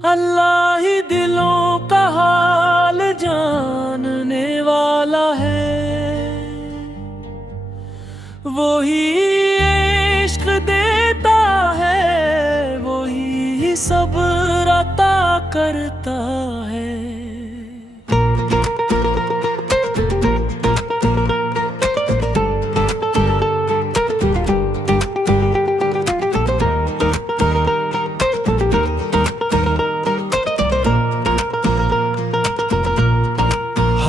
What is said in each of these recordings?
अल्लाह ही दिलों का हाल जानने वाला है, वो ही इश्क देता है, वो ही सब्र अता करता है।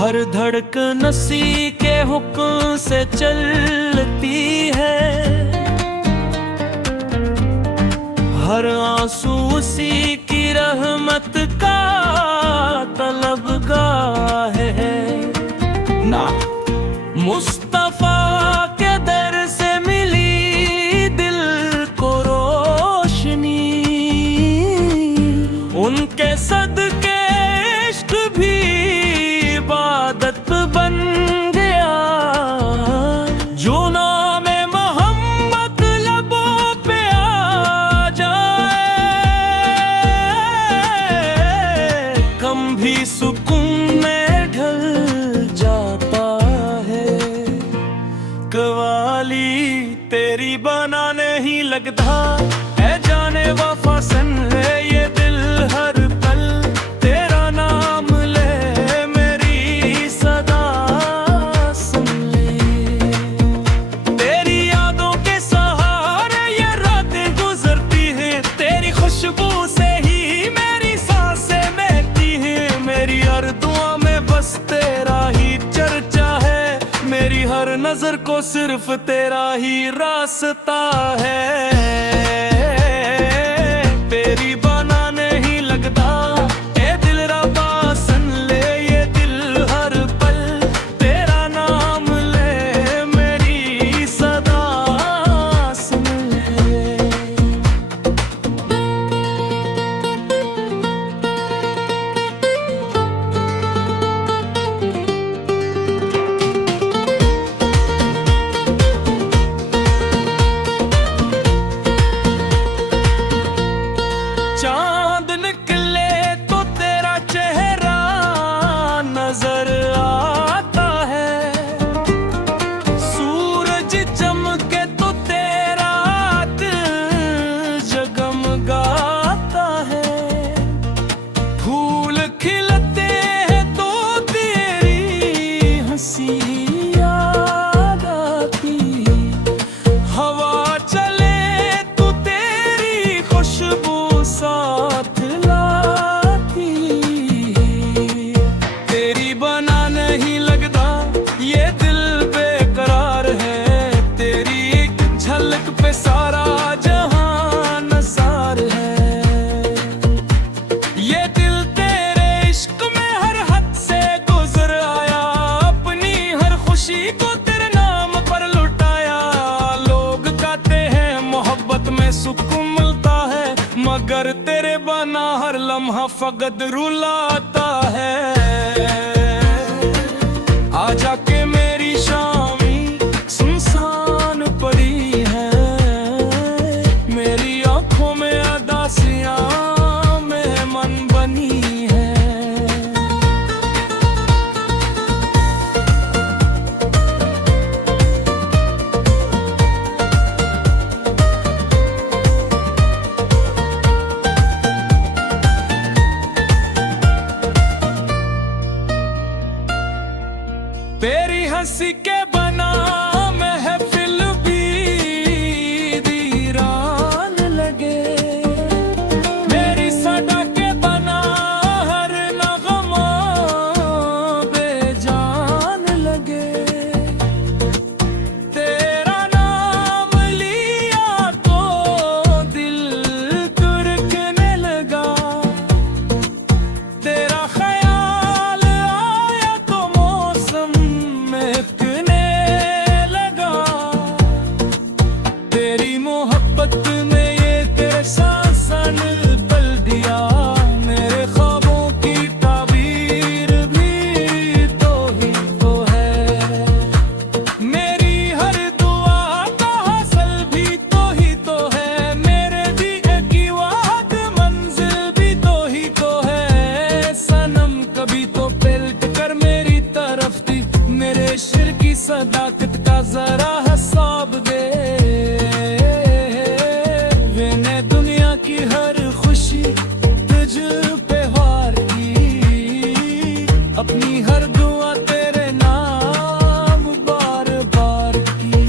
हर धड़कन उसी के हुक्म से चलती है, हर आंसू उसी की रहमत का तलबगार है ना। मुस्तफा के दर से मिली दिल को रोशनी, उनके सदके इश्क भी इबादत बन गया। जो नाम मोहम्मद लबों पे आ जाए, कम भी सुकून में ढल जाता है। कवाली तेरी बना नहीं लगता, ऐ जाने वफा सन ले ये दिल हर पल तेरा नाम ले, मेरी सदा सुन ले। तेरी यादों के सहारे ये रातें गुजरती हैं, तेरी खुशबू से ही मेरी सांसें महकती हैं। मेरी हर दुआ में बस तेरा ही चर्चा है, मेरी हर नजर को सिर्फ तेरा ही रास्ता है। तेरी बना नहीं लगता, ए दिल रबा सुन ले ये दिल हर पल तेरा नाम ले, मेरी सदा सुन ले। चांद निकले तो तेरा चेहरा नजर आता है, सूरज चमके तो तेरा दिल जगमगाता है। फूल खिलते हैं तो तेरी हंसी याद आती, हवा चले तो तेरी खुशबू साथ लाती। तेरी बना नहीं लगता, ये दिल बेकरार है, तेरी एक झलक पे सारा जहां नसार है। ये दिल तेरे इश्क में हर हद से गुजर आया, अपनी हर खुशी को तेरे नाम पर लुटाया। लोग कहते हैं मोहब्बत में सुकून मिलता है, मगर तेरे बना हर लम्हा फकत रुलाता है। आजा के मेरी शामी सुनसान पड़ी है, मेरी आंखों में अदासियां मेहमान बनी है। तेरी हंसी के तुझ पे वार की, अपनी हर दुआ तेरे नाम बार बार की।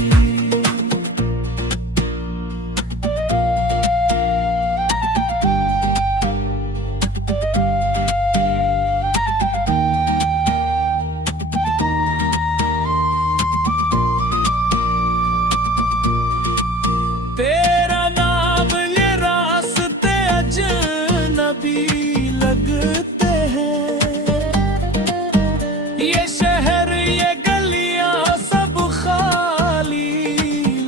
तेरा नाम ये रास्ते अजनबी लगते हैं, ये शहर ये गलियां सब खाली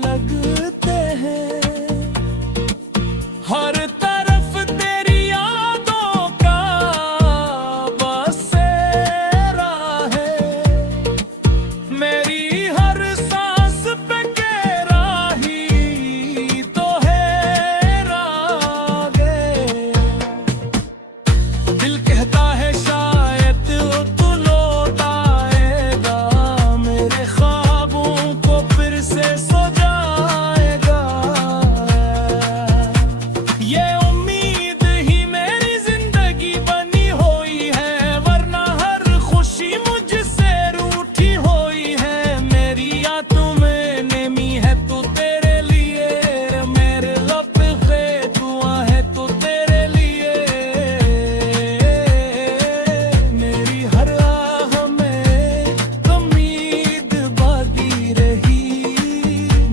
लगते हैं। हर तरफ तेरी यादों का बसेरा है, मेरी हर सांस पे तेरा ही तो है रागे। दिल कहता है शायद तू लौट आएगा, मेरे ख्वाबों को फिर से सजाएगा। ये उम्मीद ही मेरी जिंदगी बनी हुई है, वरना हर खुशी मुझसे रूठी हुई है। मेरी यादों में नेमी है तो तेरे लिए, मेरे लफ्ज़े दुआ है तो तेरे लिए। मेरी हर आह में उम्मीद बाकी रही,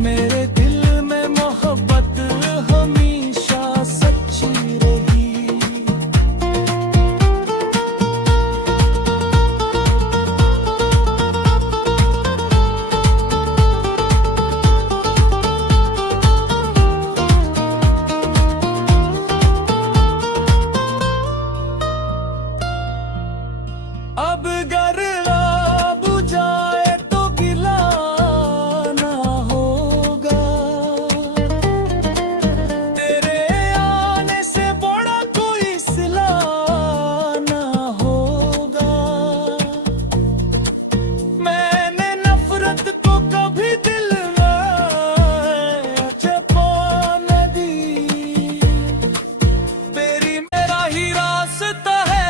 मेरे दिल में मोहब्बत हमेशा सच्ची रही। अब गर बुझाए तो गिला ना होगा, तेरे आने से बड़ा कोई सिला ना होगा। मैंने नफरत को कभी दिल में छुपा न दी, तेरी मेरा ही रास्ता है,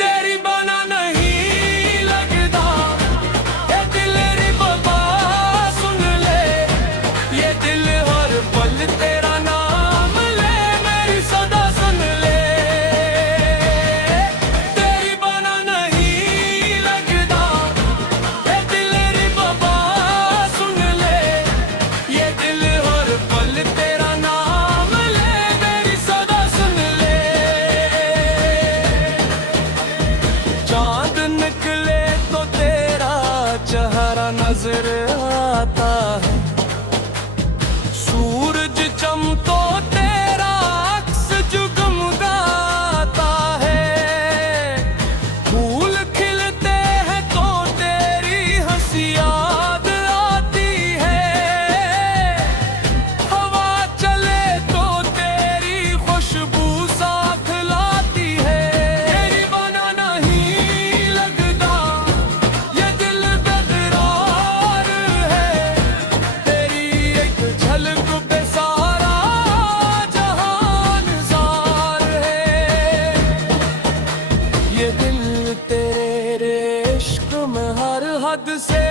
तेरी बना नहीं लगता। ये दिल रे बाबा सुन ले, ये दिल हर पल तेरा नाम ले, मेरी सदा सुन ले। तेरी बना नहीं लगता, ये दिल रे बाबा सुन ले, ये दिल हर पल तेरा नाम ले, मेरी सदा सुन ले। चांद निकले तो तेरा चेहरा नजर आता है, सूरज चमको तेरा अक्स जगमगाता है। फूल खिलते हैं तो तेरी हंसी याद आती है, हवा चले तो तेरी खुशबू साथ लाती है। तेरी बना नहीं लगता, ये दिल बेकरार है, तेरी एक झलक पे सारा जहान ज़ार है। ये दिल तेरे इश्क में हर हद से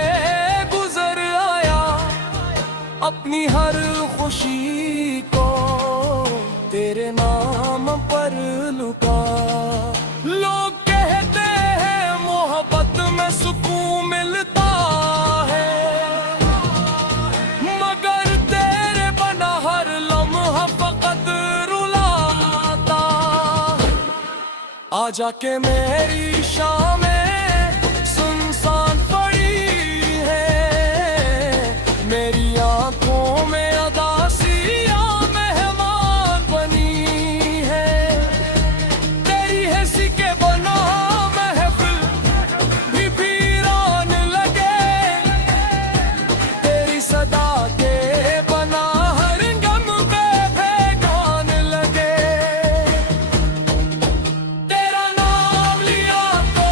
गुजर आया, अपनी हर खुशी को तेरे नाम पर लुका। लोग कहते हैं मोहब्बत में सुकून मिलता है, मगर तेरे बना हर लम्हा फकत रुलाता। आजा के मेरी शामें सुनसान पड़ी है, मेरी आंखों में अदासियां मेहमान बनी है। तेरी हंसी के बना महफिल भी वीरान लगे, तेरी सदा के बना हर गम पे पैगान लगे। तेरा नाम लिया तो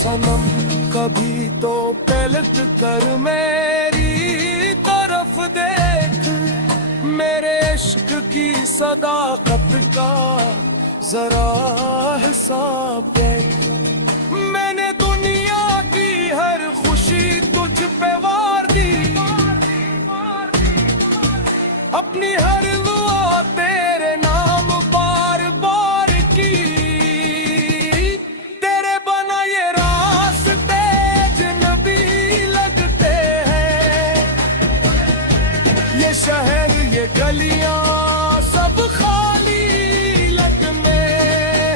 सनम कभी तो पलट कर मेरी तरफ देख, मेरे इश्क की सदाकत का जरा हिसाब देख। मैंने दुनिया की हर खुशी तुझ पे वार दी, अपनी हर दुआ तेरे नाम बार बार की। तेरे बना ये रास्ते अजनबी लगते हैं, ये शहर ये गलियां सब खाली लगने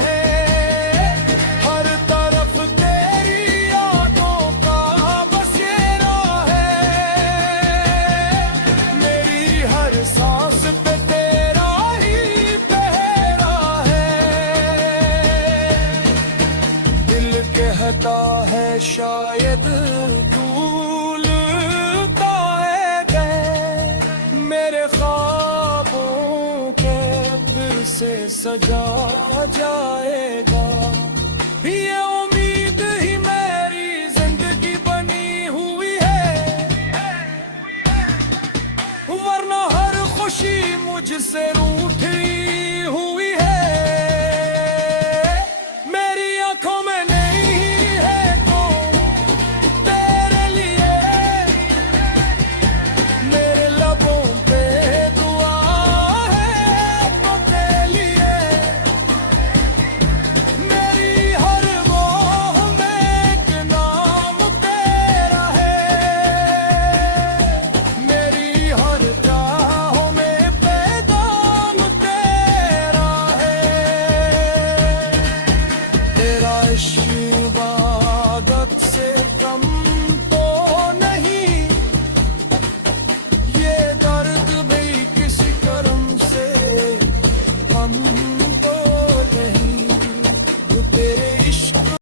हैं। हर तरफ तेरी यादों का बसेरा है, मेरी हर सांस पे तेरा ही पहरा है। दिल कहता है शायद भूलता है गए, मेरे ख्वाबों के फिर से सजा जाएगा। ये उम्मीद ही मेरी जिंदगी बनी हुई है, वरना हर खुशी मुझसे रूठी हुई है। मेरी आंखों में नहीं है तो तेरे लिए, मेरे लबों पे दुआ है तो तेरे लिए। मेरी हर मोह में एक नाम तेरा है, मेरी हर चाहों में पैगाम तेरा है। तेरा इश्क